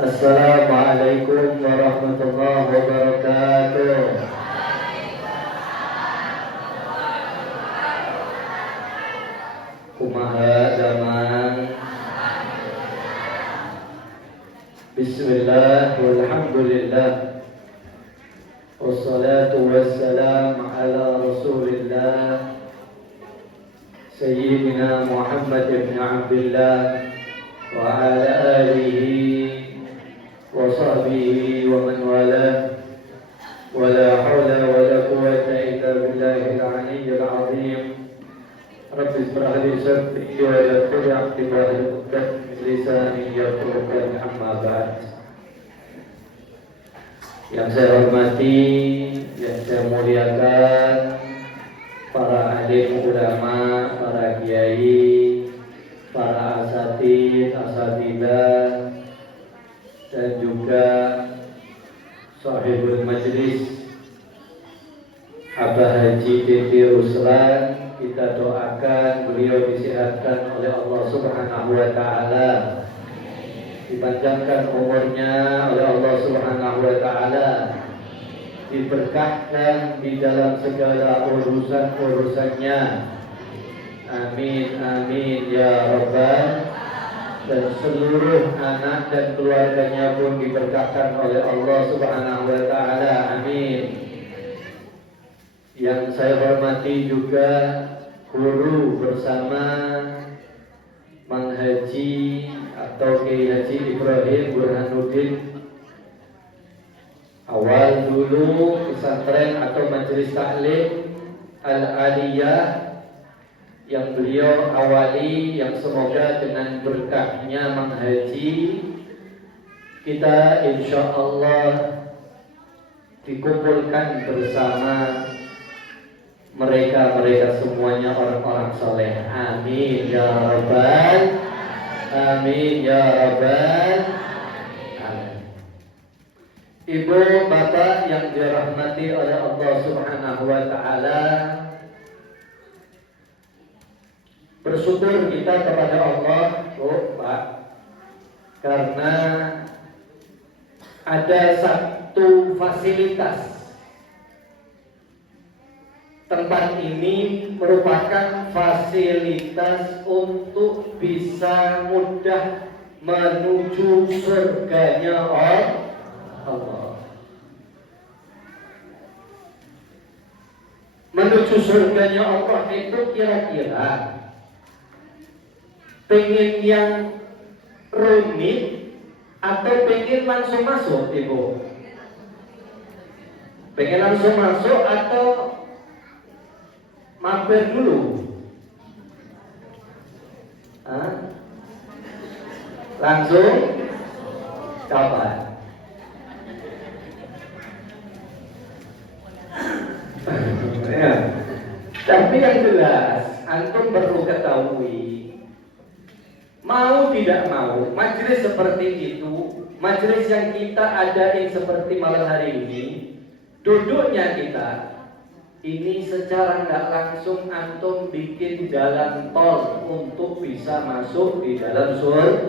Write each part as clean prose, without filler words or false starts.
Assalamualaikum warahmatullahi wabarakatuh. Kumaha zaman. Bismillah walhamdulillah. Wassalatu wassalam ala Rasulillah Sayyidina Muhammad ibn Abdullah wa ala alihi wa sahbihi wa man walah. Wa la hawla wa la quwwata illa billahil aliyyil azim. Rabbi ishrah li sadri wa yassir li amri wahlul 'uqdatam min lisani yafqahu qawli, amma ba'd. Yang saya hormati, yang saya muliakan, para alim ulama, para kiai, para asatidzah, dan juga sahibul majlis Abah Haji Dede Ruslan. Kita doakan beliau disehatkan oleh Allah Subhanahu wa Ta'ala, dipanjangkan umurnya oleh Allah Subhanahu wa Ta'ala, diberkahkan di dalam segala urusan-urusannya. Amin amin ya rabbal. Dan seluruh anak dan keluarganya pun diberkahkan oleh Allah Subhanahu wa Ta'ala. Amin. Yang saya hormati juga guru bersama Mang Haji atau Kiai Haji Ibrahim Burhanuddin. Awal dulu pesantren atau majelis taklim Al-Aliyah yang beliau awali, yang semoga dengan berkahnya Mang Haji kita insya Allah dikumpulkan bersama mereka semuanya orang-orang soleh. Amin ya rabbal. Amin ya rabbal. Amin. Ibu bapak yang dirahmati oleh Allah Subhanahu wa Ta'ala, bersyukur kita kepada Allah, Pak, karena ada satu fasilitas. Tempat ini merupakan fasilitas untuk bisa mudah menuju surganya Allah. Menuju surganya Allah itu kira-kira pengen yang rumit atau pengen langsung masuk, Ibu? Pengen langsung masuk atau mampir dulu? Langsung? Kapan? Ya. Tapi yang jelas, antum perlu ketahui, mau tidak mau, majelis seperti itu, majelis yang kita adain seperti malam hari ini, duduknya kita ini secara nggak langsung antum bikin jalan tol untuk bisa masuk di dalam surga.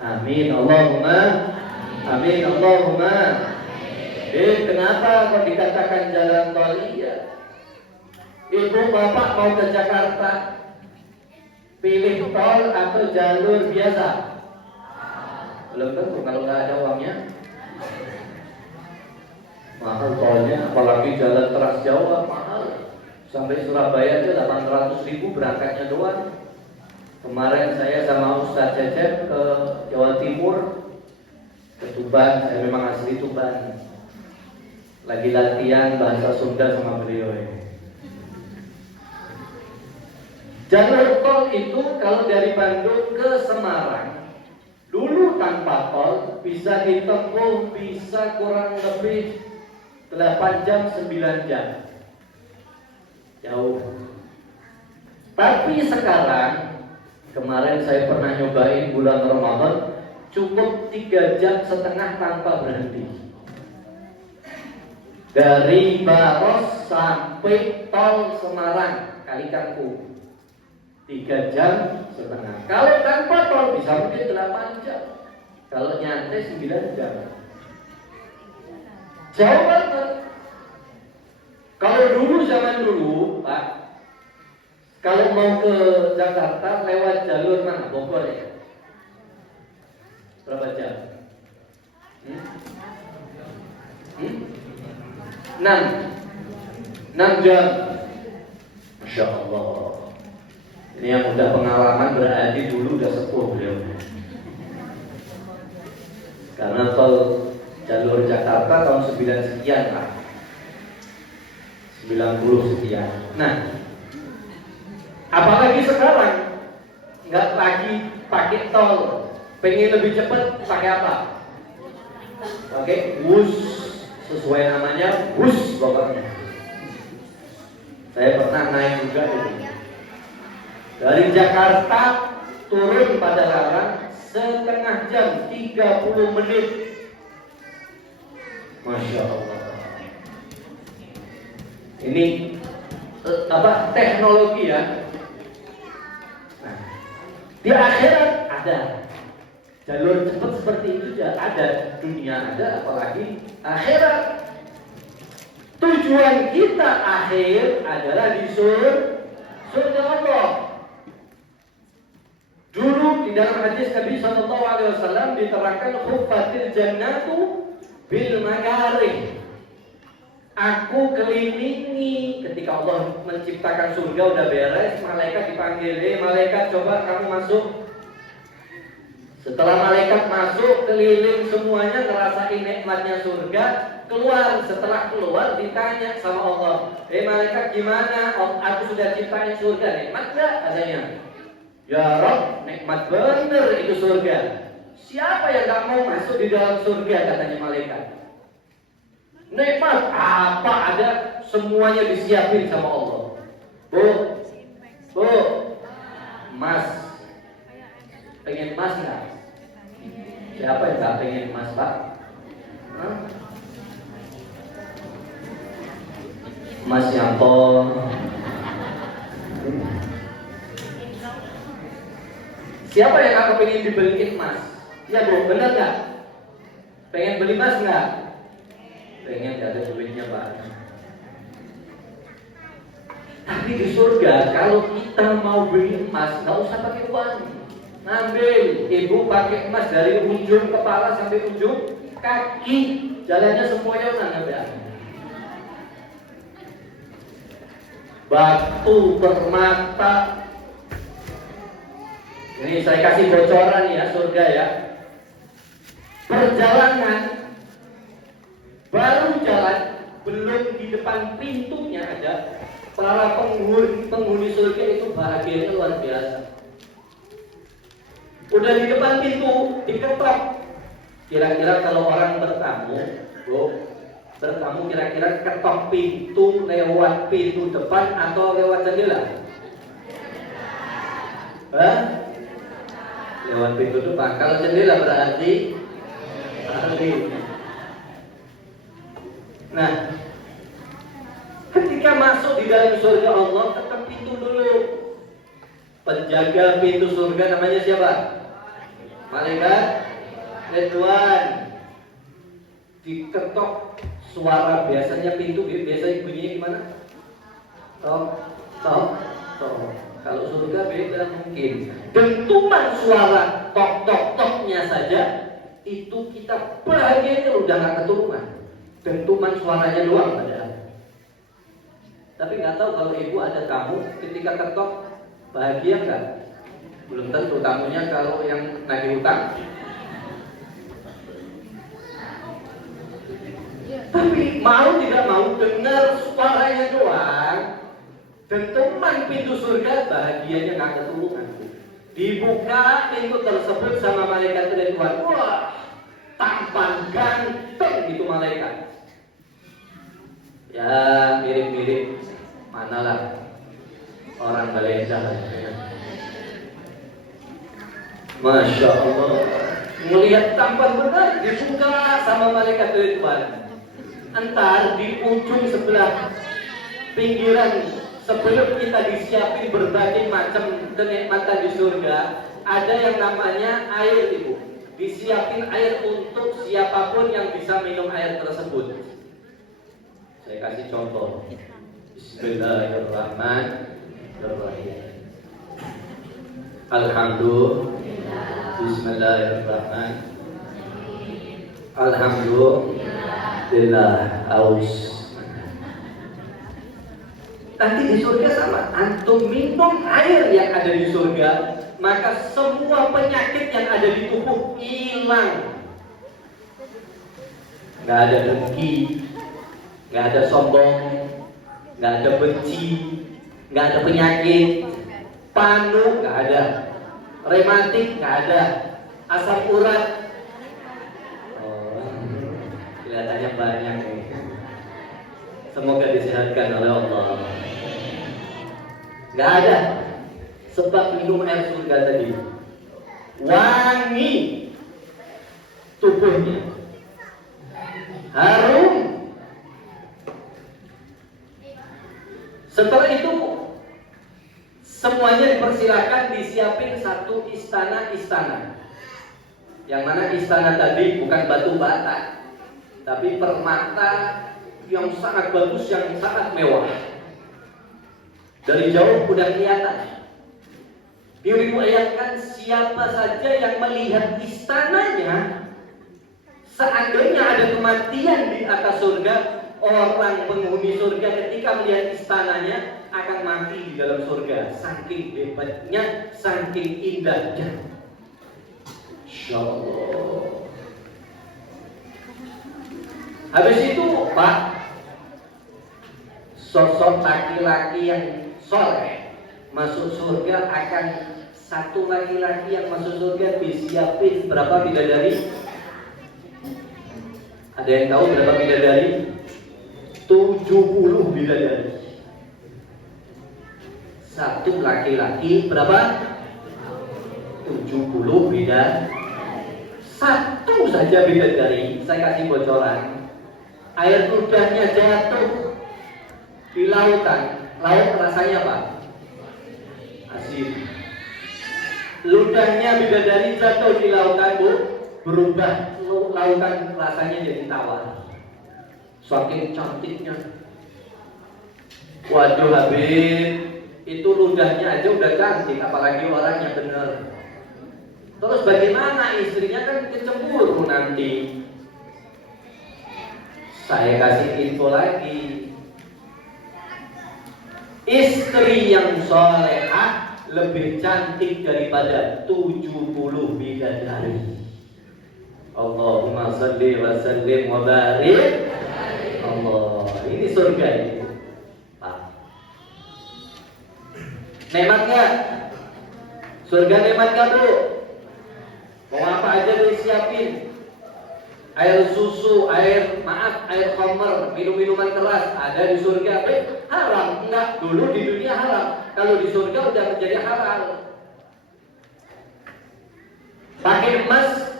Amin Allahumma. Amin Allahumma. Kenapa kok dikatakan jalan tol? Iya, ibu bapak mau ke Jakarta, pilih tol atau jalur biasa? Belum tentu kalau nggak ada uangnya. Mahal tolnya, apalagi jalan Trans Jawa mahal. Sampai Surabaya aja 800.000 berangkatnya doang. Kemarin saya sama Ustaz Cecep ke Jawa Timur, ke Tuban. Saya memang asli Tuban. Lagi latihan bahasa Sunda sama beliau ya. Jalur tol itu kalau dari Bandung ke Semarang, dulu tanpa tol bisa ditempuh bisa kurang lebih 8 jam 9 jam. Jauh. Tapi sekarang, kemarin saya pernah nyobain bulan Ramadan, cukup 3 jam setengah tanpa berhenti. Dari Baros sampai tol Semarang Kali Kangkung 3 jam setengah. Kalau tanpa tol bisa mungkin 8 jam. Kalau nyantai 9 jam. Jauh banget. Kalau dulu, zaman dulu, Pak, kalau mau ke Jakarta lewat jalur mana? Bogor ya? Berapa jam? 6 jam. Masya Allah. Ini yang udah pengalaman berarti dulu udah sepuh beliau. Karena tol jalur Jakarta tahun 9 sekian Pak, 90 sekian. Nah, apalagi sekarang nggak lagi pakai tol, pengen lebih cepat pakai apa? Pakai bus, sesuai namanya bus pokoknya. Saya pernah naik juga itu. Dari Jakarta turun pada Larang setengah jam, 30 menit. Masya Allah. Ini teknologi ya. Nah, di akhirat ada jalur cepat seperti itu juga ada, dunia ada, apalagi akhirat. Tujuan kita akhir adalah di surga Allah. Dulu di dalam hadis Nabi SAW diterangkan khuffatil jannatu bil makarih. Aku kelilingi ketika Allah menciptakan surga udah beres, malaikat dipanggil, malaikat coba kamu masuk. Setelah malaikat masuk keliling semuanya ngerasain nikmatnya surga, keluar. Setelah keluar ditanya sama Allah, malaikat gimana? Oh, aku sudah ciptain surga, nikmat gak? Katanya. Ya Rabb, nikmat bener itu surga. Siapa yang gak mau masuk di dalam surga? Katanya malaikat. Nikmat apa ada, semuanya disiapin sama Allah. Bu, Mas, pengen emas nggak? Siapa yang nggak pengen emas, Pak? Mas Yanto. Siapa yang nggak pengen dibeliin emas? Ya Bu, benar nggak? Pengen beli emas nggak? Pengen, gak ada duitnya Pak. Tapi di surga kalau kita mau beli emas nggak usah pakai uang. Ngambil, ibu pakai emas dari ujung kepala sampai ujung kaki, jalannya semuanya udah ngambil. Batu permata. Ini saya kasih bocoran ya surga ya. Perjalanan baru jalan, belum di depan pintunya ada, para penghuni surga itu bahagianya luar biasa. Udah di depan pintu, diketok. Kira-kira kalau orang bertamu, bertamu kira-kira ketok pintu lewat pintu depan atau lewat jendela? Lewat pintu depan. Kalau jendela berarti. Nah, ketika masuk di dalam surga Allah, ketok pintu dulu. Penjaga pintu surga namanya siapa? Malaikat Ridwan. Diketok, suara biasanya pintu biasanya bunyinya gimana? Tok, tok, tok. Kalau surga beda mungkin. Dentuman suara tok, tok, toknya saja itu kita bahagianya udah nggak keturunan. Dentuman suaranya doang padahal. Tapi nggak tahu kalau ibu ada tamu ketika ketok bahagia nggak? Belum tentu tamunya kalau yang nagih hutang. Tapi mau tidak mau dengar suaranya doang, dentuman pintu surga bahagianya nggak keturunan. Dibuka pintu tersebut sama malaikat Tuhan. Wah, tampan ganteng gitu malaikat. Ya mirip-mirip manalah orang Malaysia. Masya Allah, melihat tampan benar dibuka sama malaikat Tuhan. Entar di ujung sebelah pinggiran sebelum kita disiapin berbagai macam kenikmatan di surga, ada yang namanya air ibu. disiapin air untuk siapapun yang bisa minum air tersebut. Saya kasih contoh. Bismillahirrahmanirrahim. Alhamdulillah. Bismillahirrahmanirrahim. Alhamdulillah. Aus. Nanti di surga sama. Antum minum air yang ada di surga, maka semua penyakit yang ada di tubuh hilang. Gak ada dengki, gak ada sombong, gak ada benci, gak ada penyakit, panu gak ada, rematik gak ada, asam urat. Oh, kelihatannya banyak nih. Semoga disehatkan oleh Allah. Gak ada. Sebab minum air surga tadi wangi tubuhnya, harum. Setelah itu semuanya dipersilakan disiapin satu istana-istana. Yang mana istana tadi bukan batu bata, tapi permata yang sangat bagus, yang sangat mewah. Dari jauh udah kelihatan. Diriwayatkan siapa saja yang melihat istananya, seandainya ada kematian di atas surga, orang penghuni surga ketika melihat istananya akan mati di dalam surga. Saking hebatnya, saking indahnya. Insyaallah. Habis itu, Pak, sosok laki-laki yang soleh masuk surga, akan satu laki-laki yang masuk surga disiapin berapa bidadari? Ada yang tahu berapa bidadari? 70 bidadari. Satu laki-laki berapa? 70 bidadari. Satu saja bidadari, saya kasih bocoran. Air ludahnya jatuh di lautan. Laut rasanya apa? Asin. Ludahnya bidadari jatuh di lautan, Bu, berubah lautan rasanya jadi tawar. Saking cantiknya. Waduh Habib, itu ludahnya aja udah cantik, apalagi orangnya bener. Terus bagaimana istrinya, kan kecemburu nanti. Saya kasih info lagi. Istri yang solehah lebih cantik daripada 70 bidadari. Allahumma salli wa sallim wa barik. Allah, ini surga ini, Pak. Nikmat nggak? Surga nikmat nggak, Bu? Mau apa aja disiapin. Air susu, air khamr, minum-minuman keras ada di surga. Haram? Enggak, dulu di dunia haram. Kalau di surga udah menjadi halal. Pakai emas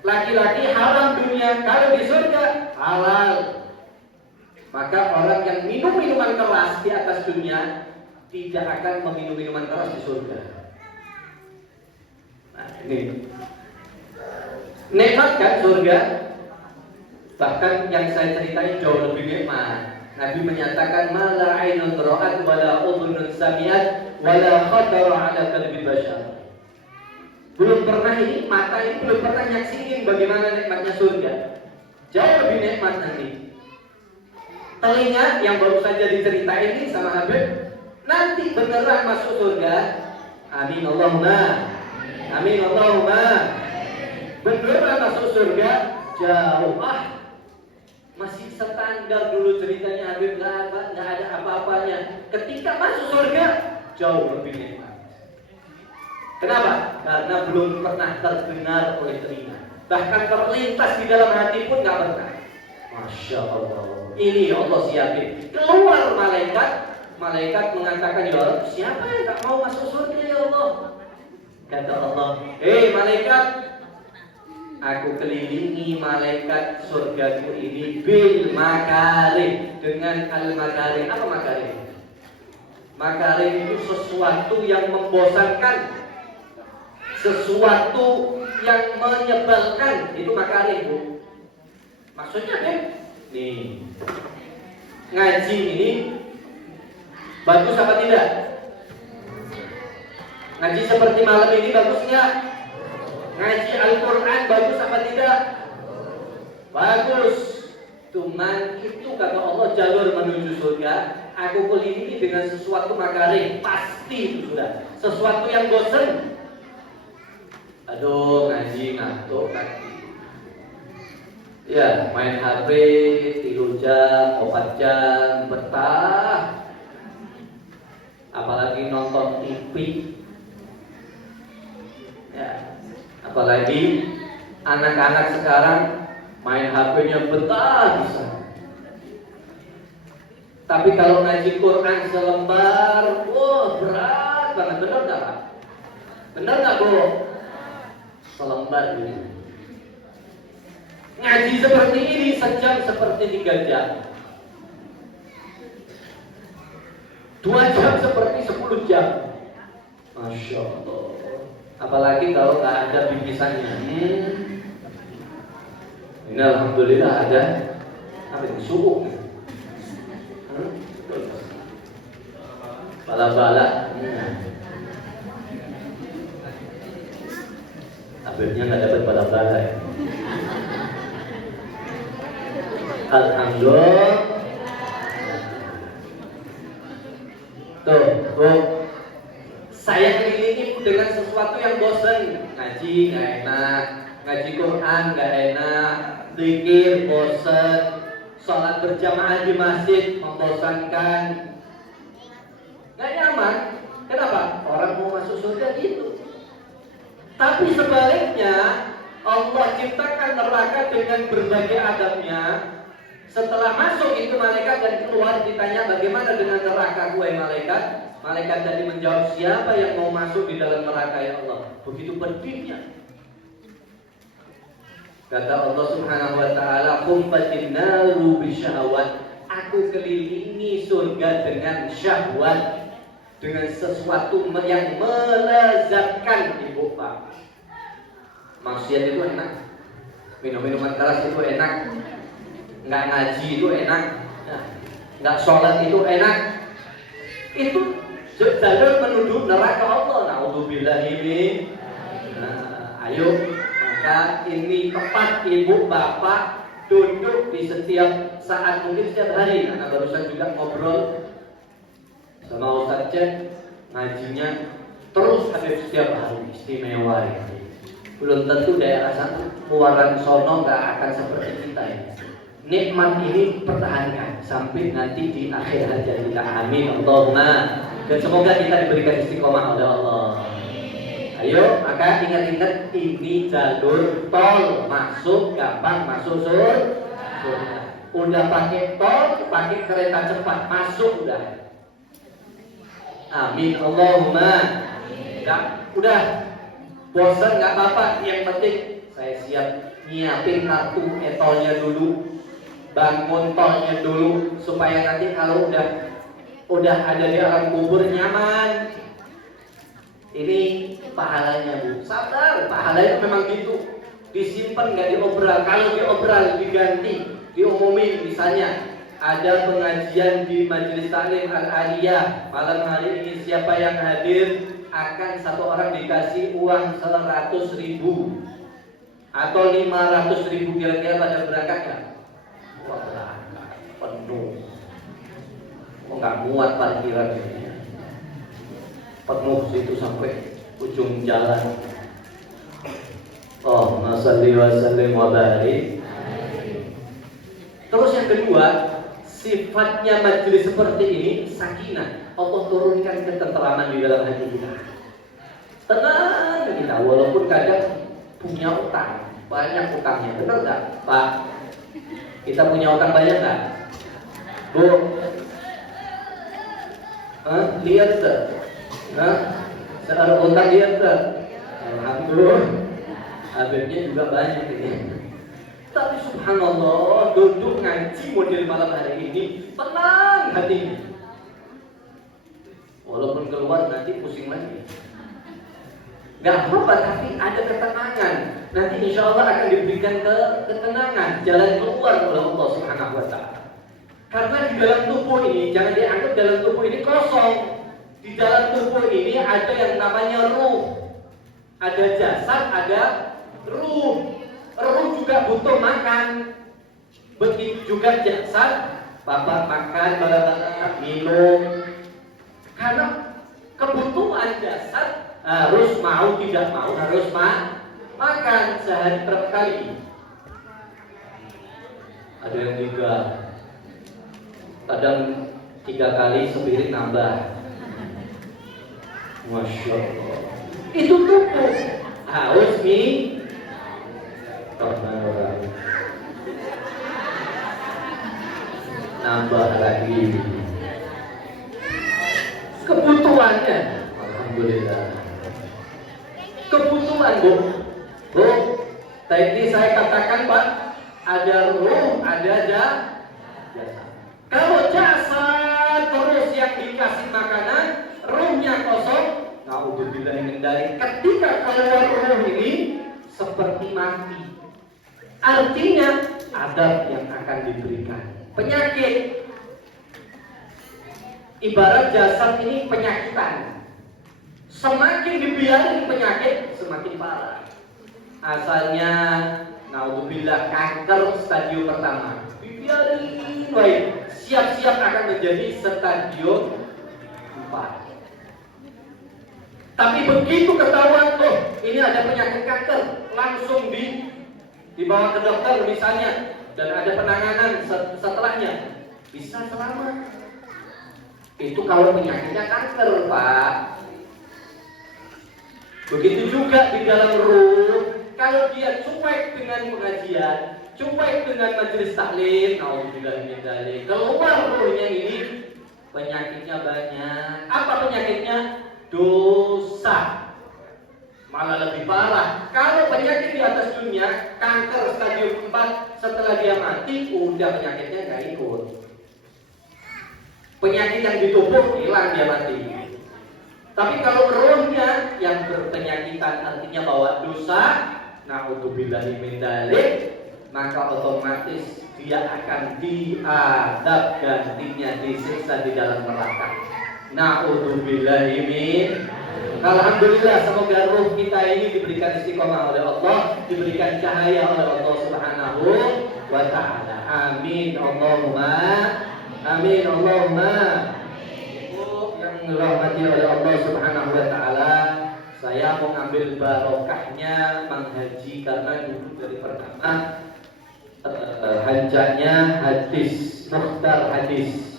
laki-laki haram dunia, kalau di surga halal. Maka orang yang minum minuman keras di atas dunia tidak akan meminum minuman keras di surga. Nah, ini nikmat kan surga? Bahkan yang saya ceritain jauh lebih nikmat. Nabi menyatakan mala ainun ra'at wala udhunun sami'at wala khatara ala qalbi bashar. Belum pernah ini, mata ini belum pernah nyaksiin bagaimana nikmatnya surga. Jauh lebih nikmat nanti. Telinga yang baru saja diceritain ini sama Habib, nanti beneran masuk surga. Amin Allahumma. Amin Allahumma. Beneran masuk surga, jauh. Masih standar dulu ceritanya Habib, nggak ada apa-apanya. Ketika masuk surga, jauh lebih nikmat. Kenapa? Karena belum pernah terdengar oleh telinga. Bahkan terlintas di dalam hati pun nggak pernah. Masya Allah. Ini Allah siapin. Keluar malaikat mengatakan, ya Allah, siapa yang tak mau masuk surga ya Allah? Kata Allah, malaikat, aku kelilingi malaikat surgaku ini bil makarim, dengan al makarim. Apa makarim? Makarim itu sesuatu yang membosankan, sesuatu yang menyebalkan itu makarih, Bu. Maksudnya kan, nih ngaji ini bagus apa tidak? Ngaji seperti malam ini bagus nggak? Ngaji Al-Quran bagus apa tidak? Bagus. Cuman itu kata Allah jalur menuju surga. Aku kelilingi dengan sesuatu makarih, pasti itu sudah sesuatu yang bosan. Aduh, ngaji ngantuk lagi. Ya, main HP 3 jam, 4 jam, betah. Apalagi nonton TV. Ya, apalagi anak-anak sekarang main HP-nya betah bisa. Tapi kalau ngaji Quran selembar, wah berat banget. Benar nggak, Pak? Benar nggak, Bu? Selembar ini. Ngaji seperti ini sejam seperti 3 jam. 2 jam seperti 10 jam. Masya Allah. Apalagi kalau nggak ada bingkisannya. Ini alhamdulillah ada apa itu subuh. Bala-bala. Akhirnya nggak dapat bala-bala ya. Alhamdulillah. Tuh. Saya kelilingi dengan sesuatu yang bosan. Ngaji nggak enak, ngaji Quran nggak enak, zikir bosan, sholat berjamaah di masjid membosankan, nggak nyaman. Kenapa? Orang mau masuk surga gitu. Tapi sebaliknya Allah ciptakan neraka dengan berbagai adabnya. Setelah masuk itu malaikat dan keluar ditanya bagaimana dengan neraka wahai malaikat. Malaikat tadi menjawab, siapa yang mau masuk di dalam neraka ya Allah? Begitu pedihnya. Kata Allah Subhanahu wa taala, "Qumfatin naru bisyahwat." Aku kelilingi surga dengan syahwat, dengan sesuatu yang melezatkan, Ibu Pak. Maksiat itu enak. Minum-minuman keras itu enak. Enggak ngaji itu enak. Enggak sholat itu enak. Itu jalur menuju neraka Allah. Na'udzubillahi min. Ayo, maka ini tepat ibu bapak duduk di setiap saat, mungkin setiap hari. Karena barusan juga ngobrol sama Ustaz Cek, ngajinya terus ada setiap hari, istimewa ya. Belum tentu daerah sana Muaran Sono nggak akan seperti kita ya. Nikmat ini pertahankan sampai nanti di akhir hajat kita. Amin Allahumma. Dan semoga kita diberikan istiqomah oleh Allah. Ayo, maka ingat-ingat ini jalur tol masuk gampang masuk surga. Udah pakai tol, pakai kereta cepat masuk udah. Amin Allahumma. Udah bosan nggak apa-apa. Yang penting saya siap nyiapin kartu etolnya dulu. Bangun tolnya dulu supaya nanti kalau udah ada di alam kubur nyaman. Ini pahalanya Bu. Sabar, pahalanya memang gitu. Disimpan nggak diobral. Kalau diobral diganti, diumumin misalnya ada pengajian di Majelis Taklim Al-Aliyah malam hari ini, siapa yang hadir akan satu orang dikasih uang 100.000 atau 500.000 kira-kira pada berangkat nggak? Wah, penuh. Oh, nggak muat parkiran ini. Penuh situ sampai ujung jalan. Oh, masalli wa sallim wa barik. Terus yang kedua, sifatnya majelis seperti ini sakinah. Allah turunkan ketenteraman di dalam hati kita. Tenang kita, walaupun kadang punya utang, banyak utangnya. Benar nggak, Pak? Kita punya utang banyak nggak? Bu? Lihat tuh. Sekarang utang lihat tuh. Alhamdulillah. Habibnya juga banyak ini. Tapi subhanallah, duduk ngaji model malam hari ini tenang hatinya. Walaupun keluar nanti pusing lagi. Gak apa-apa, tapi ada ketenangan. nanti insya Allah akan diberikan ketenangan, jalan keluar oleh Allah Subhanahu wa Ta'ala. Karena di dalam tubuh ini, jangan dianggap dalam tubuh ini kosong. Di dalam tubuh ini ada yang namanya ruh. Ada jasad, ada ruh. Ruh juga butuh makan. Begitu juga jasad, bapak makan, bapak minum. Karena kebutuhan jasad harus mau tidak mau harus makan sehari berapa kali. Ada yang 3, kadang 3 kali sepiring nambah. Masya Allah. Itu tubuh haus nih. Nambah lagi. Kebutuhannya, alhamdulillah. Kebutuhan bu, tadi saya katakan Pak, ada ruh, ada jasad. Kalau jasad terus yang dikasih makanan, ruhnya kosong, naudzubillah min dzalik. Ketika keluar ruh ini seperti mati. Artinya adab yang akan diberikan. Penyakit. Ibarat jasad ini penyakitan. Semakin dibiarin penyakit, semakin parah. Asalnya naudzubillah kanker stadium pertama. Dibiarin baik, siap-siap akan menjadi stadium 4. Tapi begitu ketahuan, oh ini ada penyakit kanker, langsung dibawa ke dokter misalnya, dan ada penanganan setelahnya, bisa selamat. Itu kalau penyakitnya kanker, Pak. Begitu juga di dalam ruh, kalau dia cuek dengan pengajian, cuek dengan majelis taklim, naudzubillah min dzalik, keluar ruhnya ini, penyakitnya banyak. Apa penyakitnya? Dosa. Malah lebih parah. Kalau penyakit di atas dunia, kanker stadium 4, setelah dia mati, udah penyakitnya nggak ikut. Penyakit yang di tubuh hilang, dia mati. Tapi kalau ruhnya yang berpenyakitan, artinya bawa dosa, naudzubillah min dzalik, maka otomatis dia akan diadab, gantinya disiksa di dalam neraka. Naudzubillah min. Alhamdulillah, semoga ruh kita ini diberikan istiqomah oleh Allah, diberikan cahaya oleh Allah Subhanahu wa Ta'ala. Amin Allahumma amin Allahumma. Yang dirahmati oleh Allah Subhanahu wa Ta'ala, saya mau ngambil barokahnya menghaji karena dulu dari pertama hajatnya hadis, mukhtar hadis.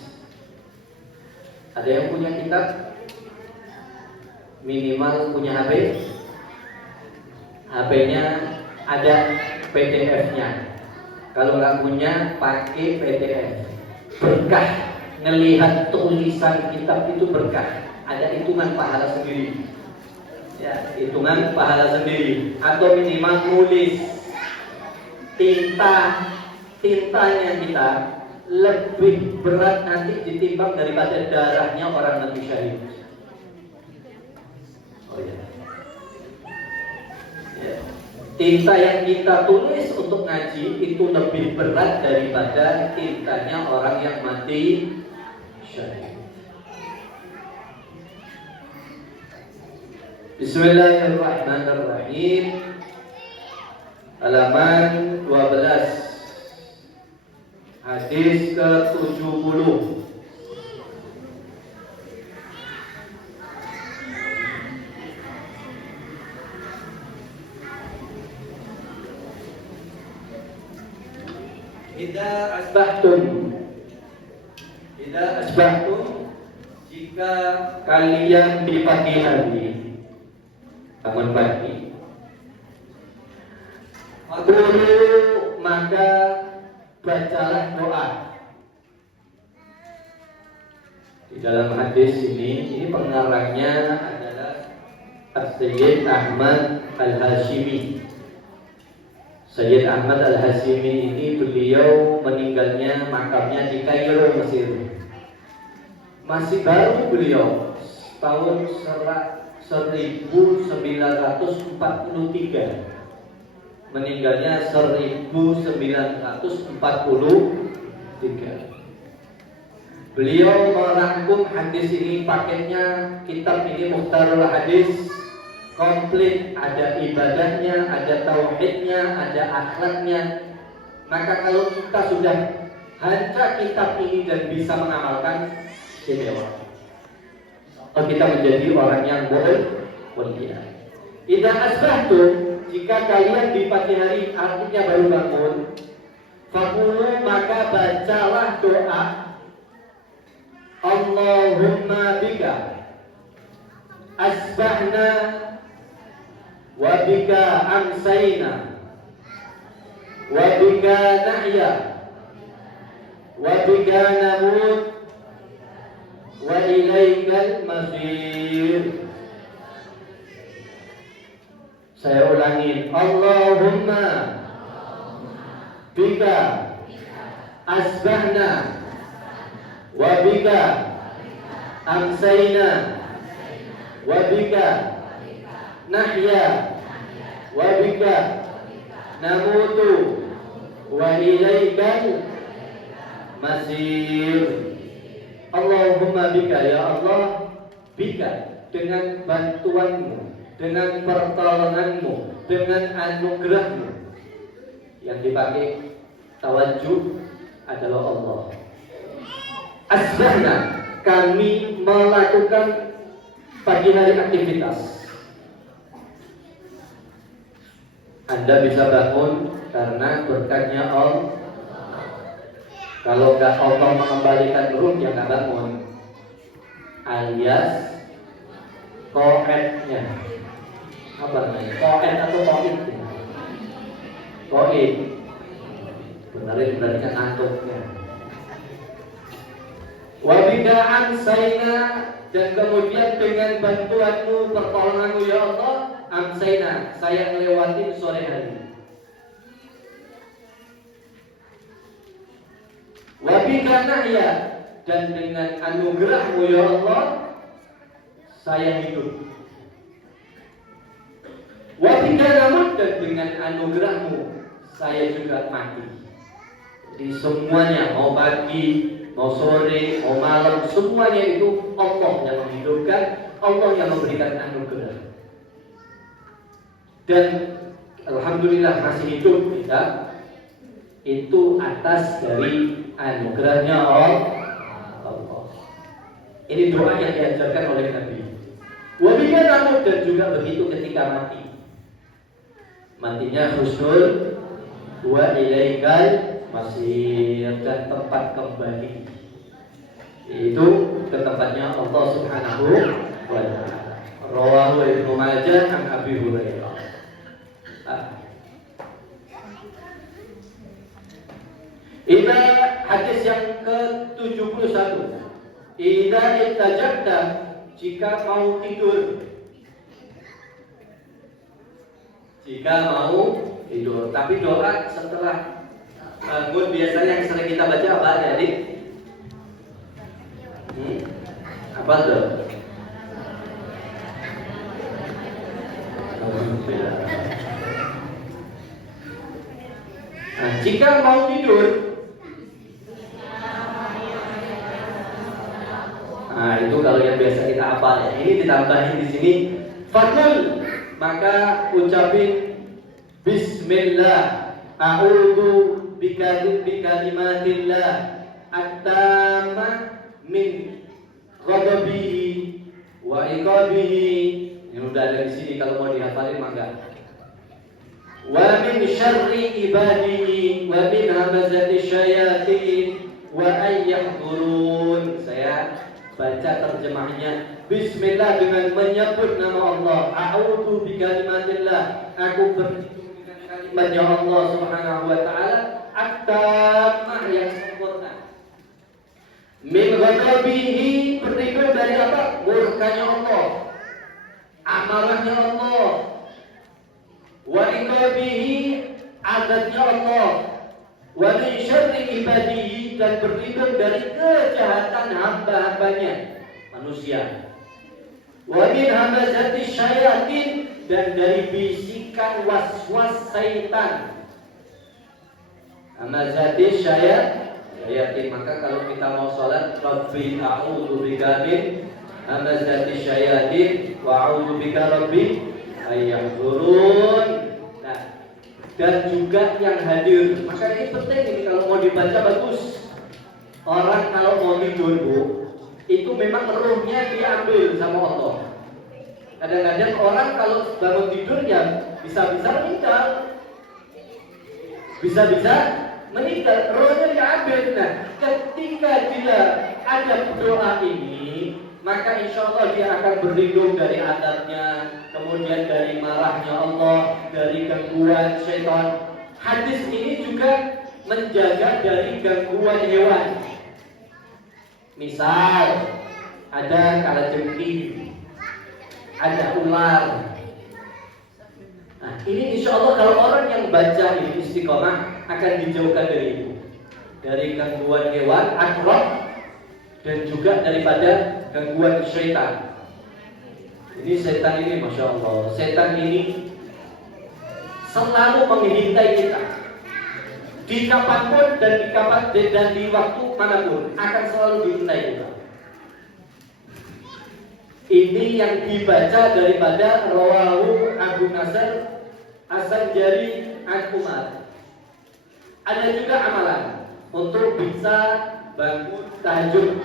Ada yang punya kitab? Minimal punya HP. HP-nya ada PDF-nya. Kalau nggak punya, pakai PDF. Berkah ngelihat tulisan kitab itu berkah. Ada hitungan pahala sendiri. Ya, hitungan pahala sendiri. Atau minimal nulis. Tintanya kita lebih berat nanti ditimbang daripada darahnya orang mati syahid. Oh ya. Ya. Tinta yang kita tulis untuk ngaji itu lebih berat daripada tintanya orang yang mati syahid. Bismillahirrahmanirrahim. Halaman 12. Hadis ke-70. Idza asbahtum, jika kalian di pagi hari bangun pagi, maka bacalah doa. Di dalam hadis ini pengarangnya adalah Sayyid Ahmad Al-Hashimi. Sayyid Ahmad Al-Hashimi ini beliau meninggalnya makamnya di Kairo, Mesir. Masih baru beliau, tahun 1943. meninggalnya 1943. Beliau merangkum hadis ini, paketnya kitab ini Mukhtarul Hadis, komplit, ada ibadahnya, ada tauhidnya, ada akhlaknya. Maka kalau kita sudah baca kitab ini dan bisa mengamalkan, istimewa. Kita menjadi orang yang mulia. Idza asbahtu, jika kalian di pagi hari, artinya baru bangun, faqulu, maka bacalah doa Allahumma bika asbahna wa bika amsayna wa bika nahya wa bika namut wa ilaikal masir. Saya ulangi, Allahumma bika asbahna wa bika amsayna wa bika nahya wa bika namutu wa ilaikal masir. Allahumma bika, ya Allah, bika, dengan bantuanmu, dengan pertolonganmu, dengan anugerahmu. Yang dipakai tawajuh adalah Allah. Asbahna, kami melakukan pagi hari aktivitas. Anda bisa bangun karena berkatnya Allah. Kalau Allah mengembalikan ruh, yang nggak bangun, alias koetnya, apa namanya? Koet atau koit? Koit. Benarin berarti ngantuknya. Wabika amsayna, dan kemudian dengan bantuanmu, pertolonganmu ya Allah, amsayna, saya ngelewatin sore hari. Wabika nahya, dan dengan anugerahmu ya Allah, saya hidup. Wabika namut, dan dengan anugerahmu saya juga mati. Jadi semuanya, mau pagi, mau sore, mau malam, semuanya itu Allah yang menghidupkan, Allah yang memberikan anugerah. Dan alhamdulillah masih hidup kita, itu atas dari anugerahnya Allah. Ini doa yang diajarkan oleh Nabi. Wabika namut, dan juga begitu ketika mati. Matinya husnul wa ilaikal masir, dan tempat kembali itu ke tempatnya Allah Subhanahu wa ta'ala. Rawahu Ibnu Majah an Abi Hurairah. Ini hadis yang ke-71. Idza ittajakta, jika mau tidur. Jika mau tidur. Tapi doa setelah bangun biasanya yang sering kita baca apa ya, Adik? Apa tuh? Nah, jika mau tidur, nah itu kalau yang biasa kita hafal ya. Ini ditambahin di sini, fakul, maka ucapin Bismillah, a'udzu bikalimatillah at-tamma min ghadabihi wa iqabihi. Ini udah ada di sini, kalau mau dihafalin mangga. Wa min syarri ibadihi wa min hamazati syayatin wa ay yahdurun. Saya baca terjemahnya. Bismillah, dengan menyebut nama Allah. A'udzu bikalimatillah, aku berlindung dengan kalimatnya Allah Subhanahu wa ta'ala, at-tammah, yang sempurna. Min ghadabihi, berlindung dari apa? Murkanya Allah, amarahnya Allah. Wa iqabihi, azabnya Allah. Wa min syarri ibadihi, dan berlindung dari kejahatan hamba-hambanya, manusia. Wa min hamazati syayatin, dan dari bisikan was-was syaitan. Amazati syayatin. Maka kalau kita mau sholat, Rabbi a'udzubika min amazati syayatin wa a'udzubika Rabbi ayyahdzurun. Nah, dan juga yang hadir. Maka ini penting ini kalau mau dibaca bagus. Orang kalau mau tidur, Bu, itu memang ruhnya diambil sama Allah. Kadang-kadang orang kalau bangun tidur ya bisa-bisa meninggal. Bisa-bisa meninggal, rohnya diambil. Nah, ketika dia ada doa ini, maka insya Allah dia akan berlindung dari adabnya, kemudian dari marahnya Allah, dari gangguan syaitan. Hadis ini juga menjaga dari gangguan hewan. Misal ada kalajengking, ada ular. Nah, ini insya Allah kalau orang yang baca ini istiqomah akan dijauhkan dari itu, dari gangguan hewan, akrab, dan juga daripada gangguan syaitan. Ini setan ini, masya Allah, setan ini selalu menghindai kita. Di kapanpun dan di waktu manapun akan selalu diintai kita. Ini yang dibaca daripada rawahu Abu Nasr As-Sanjari an-Umar. Ada juga amalan untuk bisa bangun tahajud,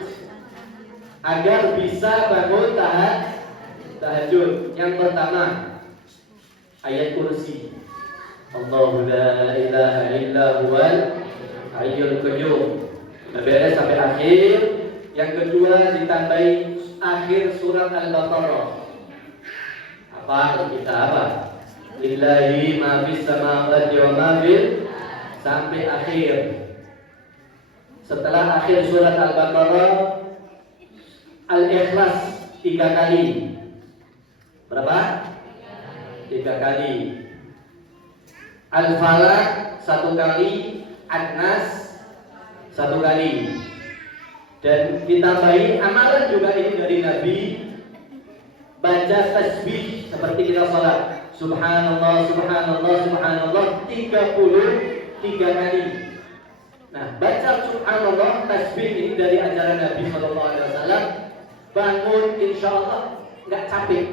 agar bisa bangun tahajud. Yang pertama, ayat kursi. Allahu la ilaha illa huwal hayyul qayyum. Beres sampai akhir. Yang kedua ditambahi akhir surat Al-Baqarah. Apa kita apa? Lillahi ma fis samawati wa ma fil, sampai akhir. Setelah akhir surat Al-Baqarah, Al-Ikhlas 3 kali. Berapa? 3 kali. Al-Falaq 1 kali, An-Nas 1 kali. Dan ditambahi amalan juga ini dari Nabi, baca tasbih seperti kita salat. Subhanallah, subhanallah, subhanallah 33 kali. Nah, baca subhanallah tasbih ini dari ajaran Nabi SAW. Bangun insya Allah nggak capek,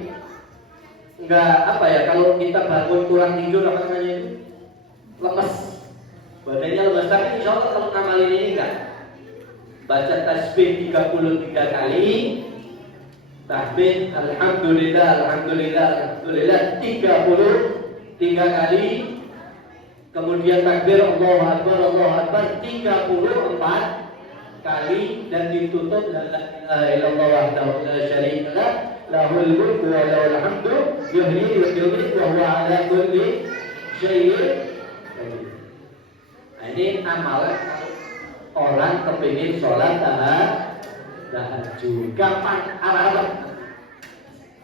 nggak apa ya, kalau kita bangun kurang tidur apa namanya itu, lemes, badannya lemes. Tapi insya Allah kalau ngamalin ini enggak. Baca tasbih 33 kali, tahmid alhamdulillah, alhamdulillah, alhamdulillah 33 kali, kemudian takbir Allahu Akbar 34 kali, dan ditutup la ilaha illallah wahdahu la syarika lah, lahul mulku wa lahul hamdu yuhyi wa yumiitu wa huwa ala kulli syai'in qadir. Nah, ini amalan orang kepingin sholat tahajud. Gampang, arah-arah.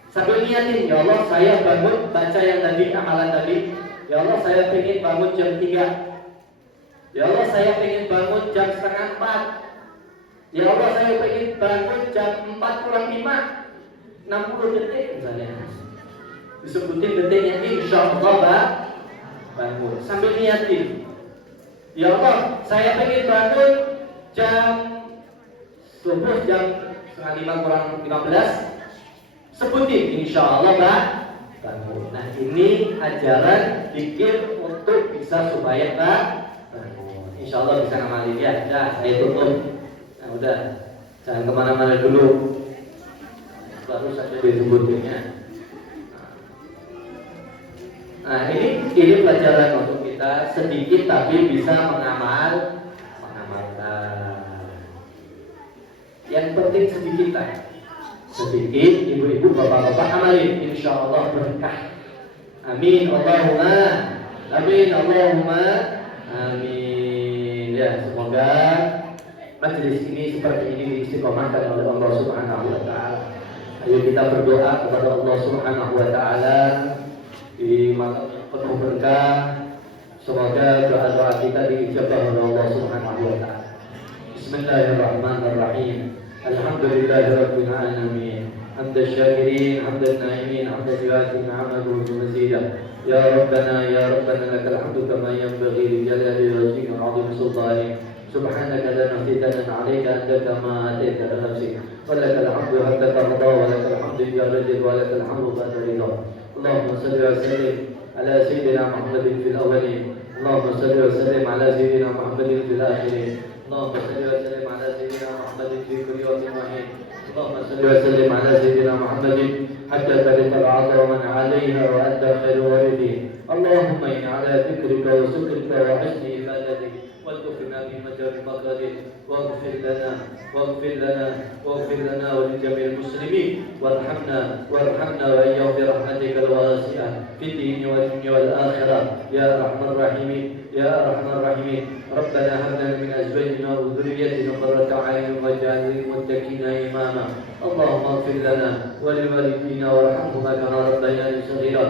Sambil niatin, ya Allah saya bangun baca yang tadi, amalan tadi. Ya Allah saya pengen bangun jam 3. Ya Allah saya pengen bangun jam setengah 4. Ya Allah saya pengen bangun jam 4 kurang 5, 60 detik misalnya. Disebutin detiknya, insya Allah bangun. Sambil niatin, ya Allah saya pengen bangun jam subuh jam setengah 5 kurang 15. Sebutin, insya Allah bangun. Nah, ini ajaran zikir untuk bisa supaya bangun. Insya Allah bisa ngamalin ya. Nah, saya tutup. Nah, udah, jangan kemana-mana dulu, baru saja disebutinnya. Nah, ini pelajaran untuk kita sedikit tapi bisa mengamalkan. Yang penting sedikit, ibu-ibu, bapak-bapak amalin, insya Allah berkah. Amin Allahumma amin Allahumma amin. Ya, semoga majelis ini seperti ini diistiqomahkan oleh Allah Subhanahu wa taala. Ayo kita berdoa kepada Allah Subhanahu wa taala di malam yang penuh berkah. Semoga doa-doa kita diijabah oleh Allah Subhanahu wa taala. Bismillahirrahmanirrahim. Alhamdulillahirabbil alamin. حمد الشاكرين حمد الناعمين حمد سواسي نعمه ومزيدا. يا ربنا لك الحمد كما ينبغي لجلال وجهك وعظيم سلطانك. سبحانك لا نحصي ثناء عليك أنت كما أتيت بنفسك. ولك الحمد حتى ترضى ولك الحمد إذا رضيت ولك الحمد بعد رضا. اللهم صل وسلم على سيدنا محمد في الأولين. اللهم صل وسلم على سيدنا محمد في الآخرين. اللهم صل وسلم على سيدنا محمد في كل وقت وحين. اللهم صل وسلم على سيدنا محمد حتى ترث العرض ومن عليها وأنت خير الوارثين. اللهم إن على ذكرك وشكرك وحسن عبادتك والتقنا في مجال مقصدك. واغفر لنا ولجميع المسلمين وارحمنا وإياهم برحمتك الواسعة في الدين والدنيا والآخرة يا أرحم الراحمين. ربنا هب لنا من أزواجنا وذريتنا قرة أعين واجعلنا للمتقين إماما. اللهم اغفر لنا ولوالدينا وارحمهما كما ربياني صغيرا.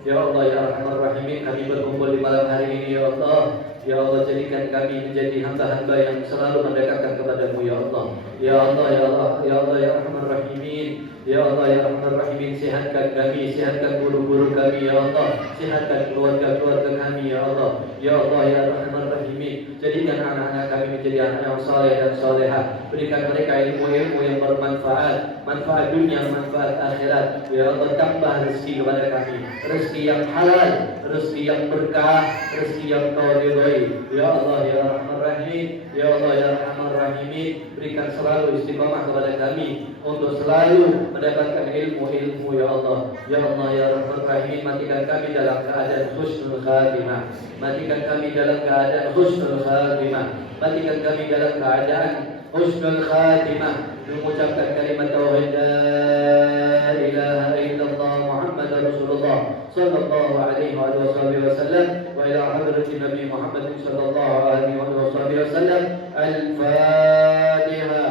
Ya Allah ya Arhamar Rahimin, kami berkumpul di malam hari ini ya Allah. Ya Allah, jadikan kami menjadi hamba-hamba yang selalu mendekatkan kepadamu ya Allah. Ya Allah ya Arhamar Rahimin. Ya Allah ya Arhamar Rahimin, sehatkan kami, sehatkan guru-guru kami ya Allah, sehatkan keluarga-keluarga kami ya Allah. Ya Allah ya Arhamar Rahimin, jadikan anak-anak kami menjadi anak yang saleh dan salehah. Berikan mereka ilmu-ilmu yang bermanfaat, manfaat dunia, manfaat akhirat. Ya Allah, tambah rezeki kepada kami, rezeki yang halal, rezeki yang berkah, rezeki yang Kau ridhai. Ya Allah ya Arhamar Rahim, ya Allah ya Arhamar Rahimin, berikan selalu istiqamah kepada kami untuk selalu mendapatkan ilmu-ilmu ya Allah. Ya Allah ya Arhamar Rahimin, matikan kami dalam keadaan husnul khatimah. Matikan kami dalam keadaan husnul khatimah. Matikan kami dalam keadaan husnul khatimah. Mengucapkan kalimat tauhid la ilaha illallah Muhammadar Rasulullah sallallahu alaihi wasallam wa ila hadratin Nabi Muhammad sallallahu alaihi wasallam. Al-Fatiha.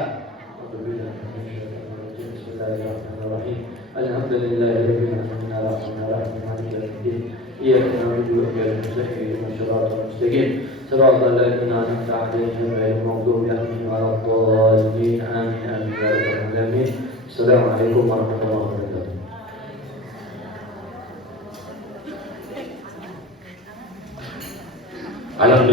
Bismillahirrahmanirrahim. Alhamdulillahirabbil alamin arrahmanirrahim maliki yaumiddin. Iyyaka na'budu wa iyyaka nasta'in ihdinas siratal mustaqim siratal ladzina an'amta 'alaihim ghairil maghdubi 'alaihim waladdallin. Amin amin ya rabbal alamin. Assalamualaikum warahmatullahi wabarakatuh. Alhamdulillah.